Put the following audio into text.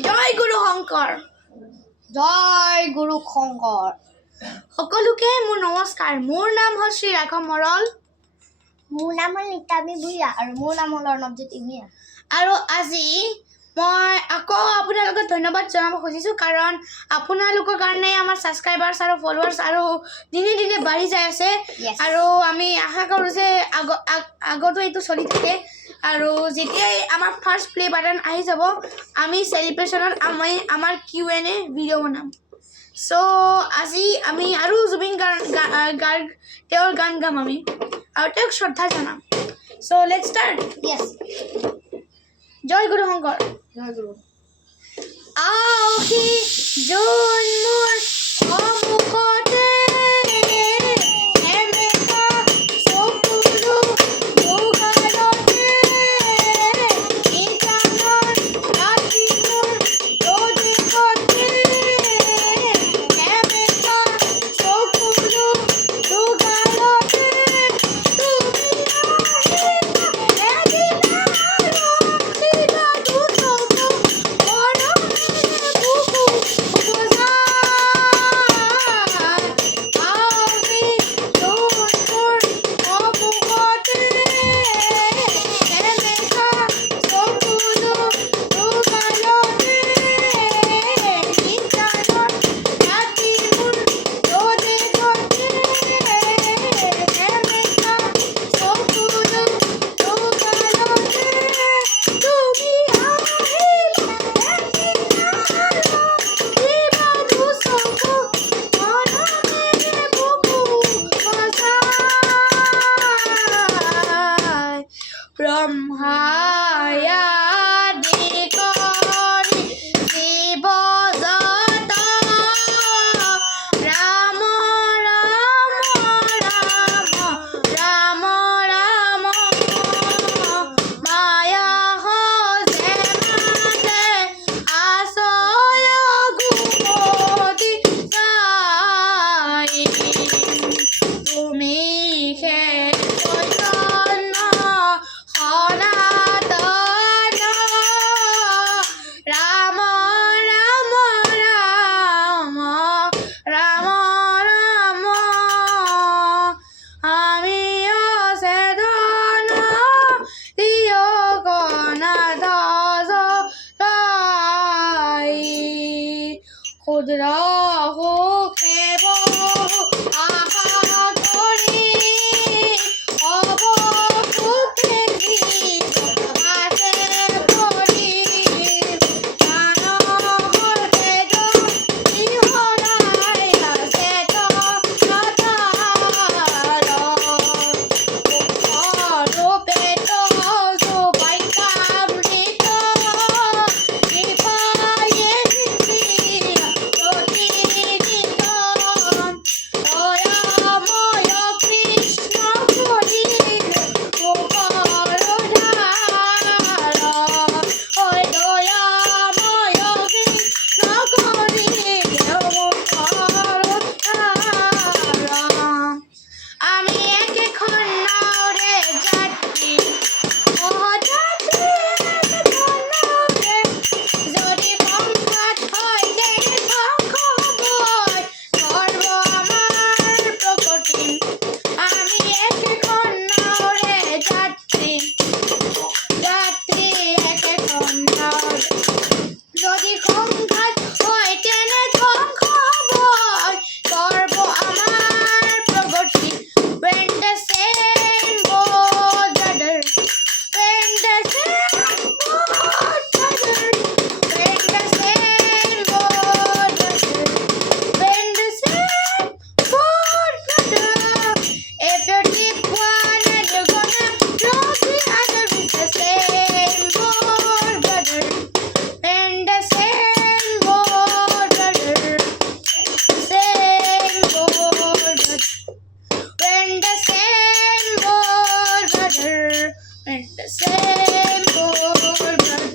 জয় গুৰু শংকৰ। জয় গুৰু শংকৰ। সকলোকে মোৰ নমস্কাৰ। মোৰ নাম হ'ল শ্ৰী ৰাঘৱ মৰল। মোৰ নাম হ'ল নিতামী ভূঞা আৰু মোৰ নাম হ'ল অৰ্ণৱজ্যোতি ভূঞা। আৰু আজি মই আকৌ আপোনালোকক ধন্যবাদ জনাব খুজিছোঁ, কাৰণ আপোনালোকৰ কাৰণে আমাৰ ছাবস্ক্ৰাইবাৰ্ছ আৰু ফলোৱাৰ্ছ আৰু দিনে দিনে বাঢ়ি যাই আছে। আৰু আমি আশা কৰোঁ যে আগতো এইটো চলি থাকে। আৰু যেতিয়াই আমাৰ ফাৰ্ষ্ট প্লে বাটন আহি যাব, আমি চেলিব্ৰেশ্যনত আমাৰ Q&A ভিডিঅ' বনাম। চ' আজি আমি আৰু জুবিন গাৰ্গ তেওঁৰ গান গাম আমি আৰু তেওঁক শ্ৰদ্ধা জনাম। চ' লেটছ ষ্টাৰ্ট। জয় গুৰু শংকৰ। জয় গুৰু। আহি যোন মোৰ সন্মুখতে এমেকা চকুলো দুহাৰতে ইটানৰ ৰাতি মোৰ ৰদেশতে এমেকা চকুলো দুহাৰতে তুমি আহিলা এদিনা দুচকু মৰমেৰে বুকু বজাই আহি যোন মোৰ সন্মুখতে এমেকা চকুলো দুহাৰতে ইটানৰ ৰাতি মোৰ ৰদেশতে এমেকা চকুলো দুহাৰতে তুমি আহিলা এদিনা দিবা দুচকু মৰমেৰে বুকু বজাই ব্ৰহ্মাই আদি কৰি জীৱ জগত ৰাম ৰাম ৰাম ৰাম ৰাম মায়া সজে মাজে আশ্ৰয় গুমতি চাই তুমি চৈতন্য সনাতন ৰাম ৰাম ৰাম ৰাম ৰাম আমি অচেতন দিয়গনাথ জগাই ক্ষুদ্ৰ সুখে বহু আশা কৰি অৱসুখে জীৱ আছে পৰি মানুহৰ তেজ সিহঁৰাই আছে ৰূপে জোবাই কামৃত কৃপায়ে দয়াময় কৃষ্ণ করিলে মুখৰ ধাৰ দয়াময় কৃষ্ণ করিলে মুখৰ ধাৰ আমি একেখন নাওৰে যাত্ৰী যদি সংঘাত হয় তেনে ধ্বংস হ'বই সৰ্ব আমাৰ প্ৰকৃতি আমি একেখন নাওৰে যাত্ৰী একেখন নাওৰে যদি সংঘাত হয় তেনে ধ্বংস হ'বই সৰ্ব আমাৰ প্ৰগতি when the same boat brother when the same boat brother when the same boat brother when the same boat brother if you take one and you're gonna drop the other with the same boat brother when the same boat brother same boat brother when the same boat brother when the same boat brother